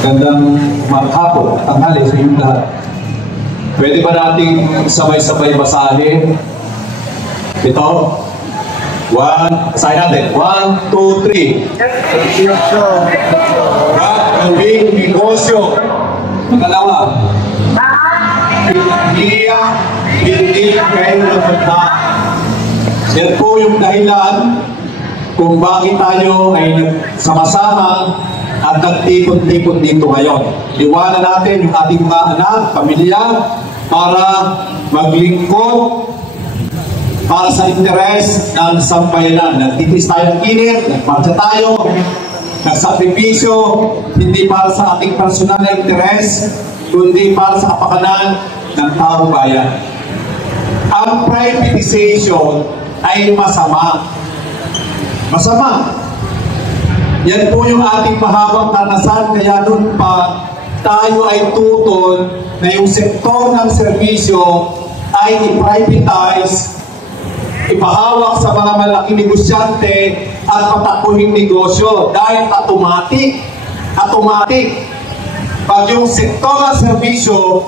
Magandang maghapon at tanghali sa inyong lahat. Pwede ba nating sabay-sabay basahin? Ito. Basahin natin. 1, 2, 3. Gagawing negosyo. Pangalawa. Hindi kayo na. Yan po yung dahilan kung bakit tayo ay nagsama-sama at nagtipon-tipon dito ngayon. Iwanan natin yung ating mga anak, pamilya, para maglingkod para sa interes ng sambayanan. Nagtitis tayo ng init, nagmarcha tayo, nagsakripisyo, hindi para sa ating personal na interes, kundi para sa kapakanan ng taong bayan. Ang privatization ay masama. Masama. Yan po yung ating mahabang karanasan, kaya nun pa tayo ay tutol na yung sektor ng serbisyo ay i-privatize, ipahawak sa mga malaking negosyante at patakuhin negosyo dahil automatic. Pag yung sektor ng serbisyo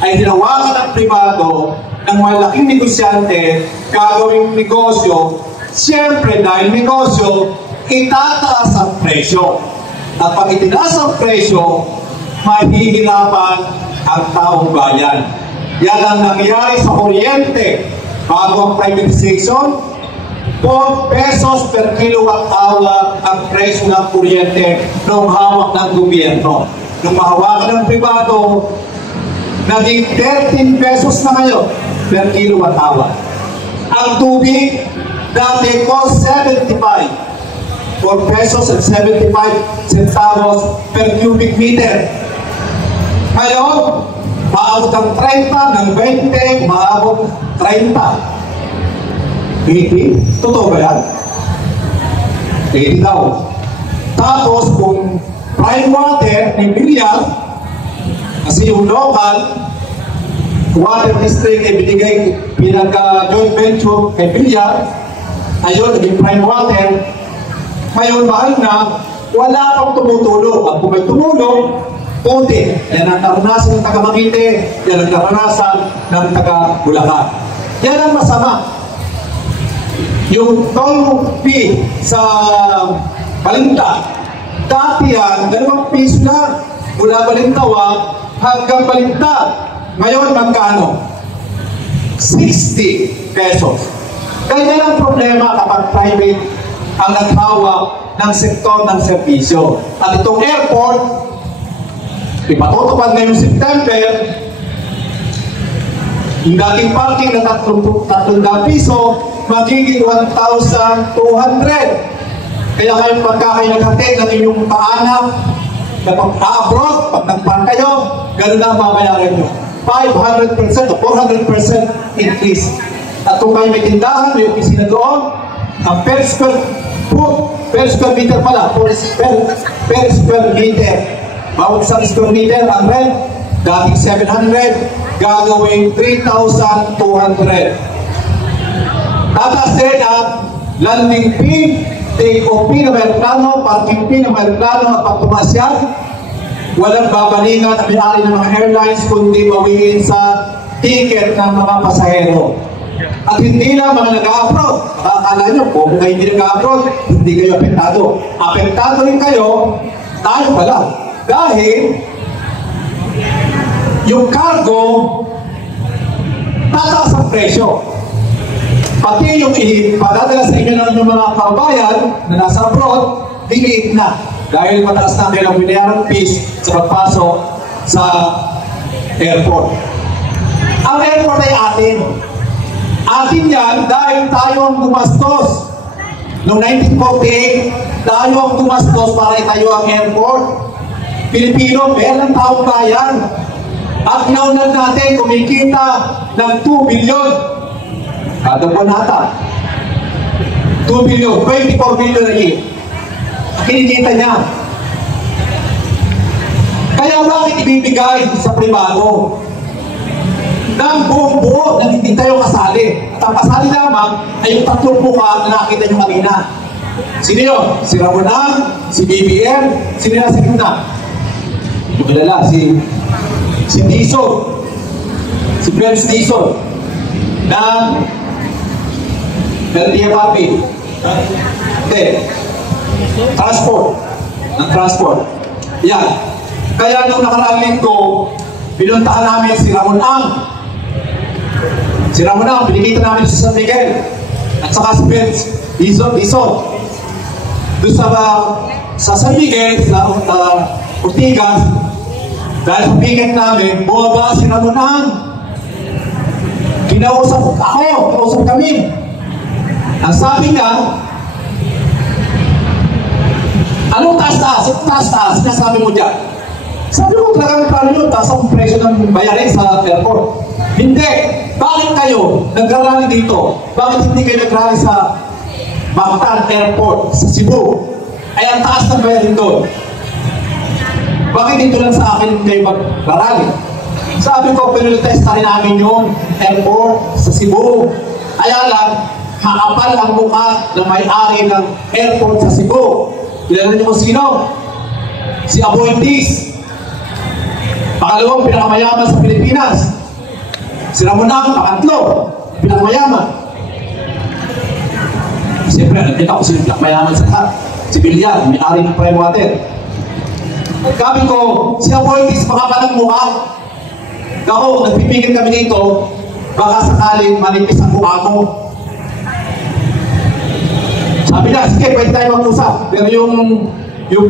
ay hinawakan ng pribado ng malaking negosyante gagawing negosyo, siyempre dahil negosyo, itataas ang presyo. At pag itinaas ang presyo, mahihirapan ang taong bayan. Yan ang nangyari sa kuryente bago ang privatization. 4 pesos per kilowatt hour ang presyo ng kuryente nung hawak ng gobyerno. Nung mahawakan ng pribado, naging 13 pesos na ngayon per kilowatt hour. Ang tubig, dati po 75. 4 pesos and 75 centavos per cubic meter. Ngayon, maabot ang 30, ng 20, maabot 30. 80? Totoo ba yan? 80 daw. Tapos, kung prime water, may bilyar, kasi yung local water district ay binigay pinag-joint venture kay bilyar, ayun, naging prime water. Ngayon, mahal na, wala pang tumutulong. At kung may tumulong, puti. Yan ang naranasan ng taga-Magite, yan ang naranasan ng taga-Bulacan. Yan ang masama. Yung toll fee sa Balinta, dati yan, 2 piso na mula Balintawa hanggang Balinta. Ngayon, magkano? 60 pesos. Kaya ang problema kapag private ang naghawak ng sektor ng serbisyo. At itong airport, ipatutupad ngayong September, yung dating parking na 300 piso, magiging 1,200. Kaya kayo pagka kayo naghatid ng inyong paanak, kapag abroad, pag nagpark kayo, gano'n na ang babayaran nyo. 500% o 400% increase. At kung kayo may tindahan, may opisina doon, ang per square meter pala, per square meter. Bawat isang square meter, ang rent, dating 700, gagawin 3,200. Tataas din ang landing fee, take-off fee na may reklamo, parking fee na may reklamo at pagtumasyan. Walang babalingan ang may-ari ng mga airlines kundi bawiin sa ticket ng mga pasahero. At hindi na mga nag-a-abroad. Akala nyo, kung kayo hindi nag-a-abroad, hindi kayo apektado. Apektado rin kayo, tayo pala. Dahil, yung cargo, tataas ang presyo. Pati yung ipadadala sa inyo ng inyong mga kabayan na nasa abroad, hiliit na. Dahil mataas na kayo ng binayaran fees sa pagpasok sa airport. Ang airport ay atin. Atin yan dahil tayo ang gumastos. Noong 1948, tayo ang gumastos para itayo ang airport. Pilipino, meron taong bayan. At naunan natin kumikita ng 2 billion. Kada buwan nata. 2 billion, 24 billion a year. Kinikita niya. Kaya bakit ibibigay sa pribado? Ng buong buo na hindi tayo kasali. At ang kasali lamang ay yung 3 buka na nakita nyo kanina. Sino yun? Si Ramonang, si BBM, sino na si Luna? Yung kilala, si Dizon. Si Prince Dizon. Na DFRP. Okay. Transport. Ng transport. Yan. Kaya nung nakaraang linggo, pinuntahan namin si Ramonang. Si Ramonang, pinikita namin sa San Miguel. At saka si Prince Dizon. Doon sa San Miguel, sa Ortigas, dahil sa picket namin, bumaba si Ramonang. Kinausap kami. Ang sabi niya, anong taas-taas? Ito taas-taas, sinasabi mo dyan. Sabi mo, talagang paano yun, taas ang presyo ng bayarin sa airport. Hindi. Bakit kayo nagrarally dito? Bakit hindi kayo nagrally sa Mactan Airport, sa Cebu? Ay, ang taas ng bayarin doon. Bakit dito lang sa akin kayo magrarally? Sabi ko, pinulitesta rin namin yung airport sa Cebu. Kaya lang, makapal ang mukha na may-ari ng airport sa Cebu. Kilala niyo kung sino? Si Aboitiz. Pangalawang pinakamayaman sa Pilipinas. Si Ramonang, pangatlo, pinakamayaman. Siyempre, nakita ko si pinakamayaman sa lahat. Si Villar, may-ari ng Prime Water. Sabi ko, si Aboitiz, makapal ang mukha. Ako, nagpipigil kami dito, baka sakaling manipis ang mukha ko. Sabi na, sige, pwede tayo mag-usap. Pero yung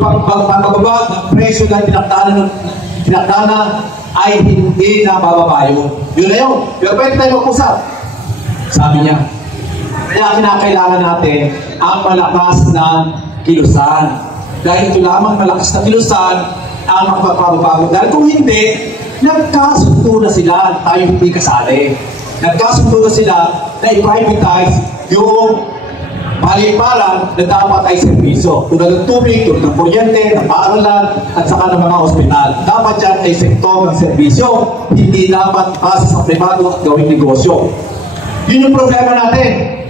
pagbaba ng presyo na tinakdana ay hindi na bababayo. Yun na yun. Pero pwede tayo mag-usap. Sabi niya, kaya kinakailangan natin ang malakas na kilusan. Dahil ito lamang malakas na kilusan ang magpapabago. Dahil kung hindi, nagkasundo na sila, tayo hindi kasali. Nagkasundo na sila na i-privatize yung paliparan na dapat ay servisyo. Tulad ng tubig, tulad ng kuryente, ng paaralan, at saka ng mga ospital. Dapat yan ay sektor ng servisyo, hindi dapat pasa sa privado at gawing negosyo. Yun yung problema natin.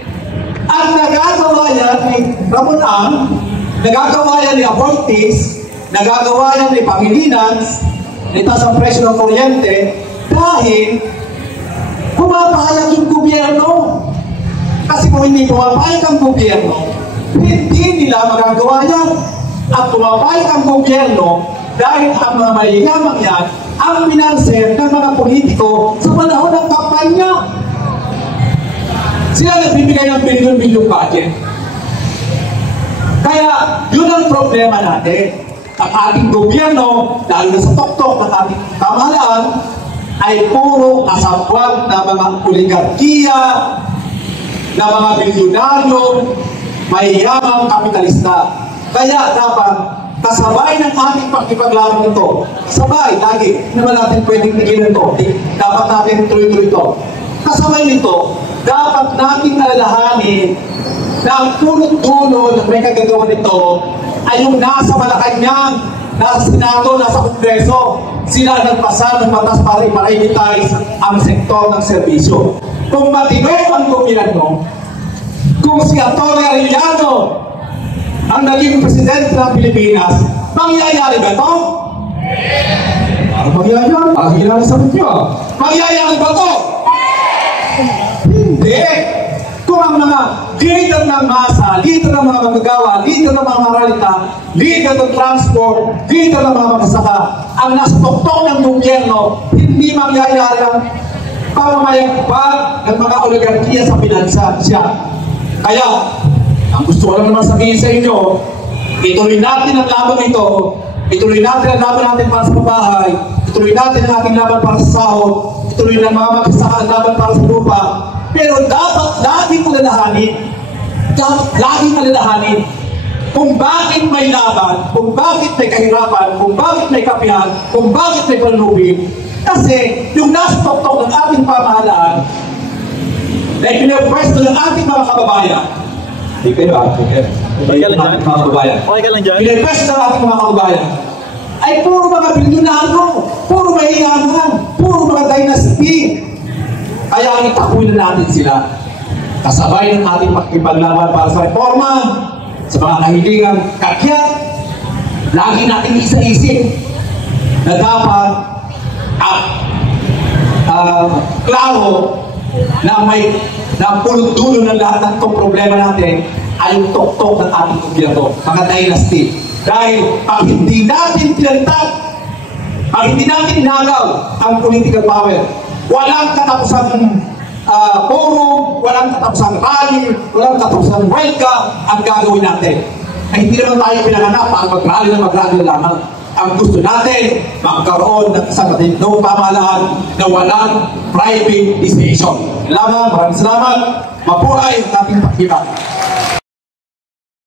At nagagawa yan ni Ramonang, nagagawa yan ni Aboitiz, nagagawa yan ni Pangilinan, itaas ang presyo ng kuryente dahil pumapahayag yung gobyerno. Kasi kung hindi pumapahayag ang gobyerno, hindi nila magagawa yan. At pumapahayag ang gobyerno dahil ang mga mayayamang yan ang minanser ng mga politiko sa panahon ng kampanya. Sila nagbibigay ng bilyon-bilyong budget. Kaya yun ang problema natin. Ang ating gobyerno, lalo na sa tuktok ng ating pamahalaan, ay puro kasabwat na mga oligarkiya, na mga bilyonaryo, mayayamang kapitalista. Kaya dapat kasabay ng ating pagkipaglaban nito. Kasabay, lagi. Hindi naman natin pwedeng tigilan ito. Dapat natin tuloy-tuloy ito. Kasabay nito, dapat natin alalahanin na ang punot-dulo ng may kagagawa nito ay yung nasa Malacanang, nasa Senado, nasa Kongreso. Sila nagpasa ng batas para i-privatize ang sektor ng serbisyo. Kung matino ang gobyerno, kung si Antonio Arellano ang naging presidente ng Pilipinas, mangyayari ba ito? Parang mangyayari. Parang mangyayari sa inyo. Mangyayari ba ito? Hindi. Kung ang mga leader ng masa, leader ng mga magagawa, leader ng mga maralita, leader ng transport, leader ng mga magsasaka, ang nasa tuktok ng gobyerno, hindi mangyayari ang pamamayagpag ng mga oligarkiya sa pinansa siya. Kaya, ang gusto ko lang naman sabihin sa inyo, ituloy natin ang laban ito, ituloy natin ang laban natin para sa pabahay, ituloy natin ang ating laban para sa sahod, ituloy ng mga magsasaka ang laban para sa lupa. Pero dapat laging alalahanin kung bakit may laban, kung bakit may kahirapan, kung bakit may kapihan, kung bakit may panlubin. Kasi yung nasa tuktok ng ating pamahalaan na pinapwesto ng ating mga kababayan, hindi kayo okay ka lang dyan? Pinapwesto ng ating mga kababayan ay puro mga bilyonaryo, puro mahiyaman, puro mga dynasty. Kaya itakuin na natin sila. Kasabay ng ating pagkipaglaban para sa reforma, sa mga kahilingang kakyat, lagi natin isa-isip na dapat klaro na may na pulot-dulo ng lahat ng itong problema natin ay yung tuktok ng ating gobyerno, mga dynasty. Dahil pag hindi natin pinalitan, pag hindi natin inagaw ang political power, walang katapusang forum, walang katapusang rally, walang katapusang welcome ang gagawin natin. Ay hindi naman tayo pinanganap para mag-rally na lamang. Ang gusto natin, magkaroon ng isang matindong pamahalaan na walang privatization. Maraming salamat. Mabuhay ang ating pagkibang.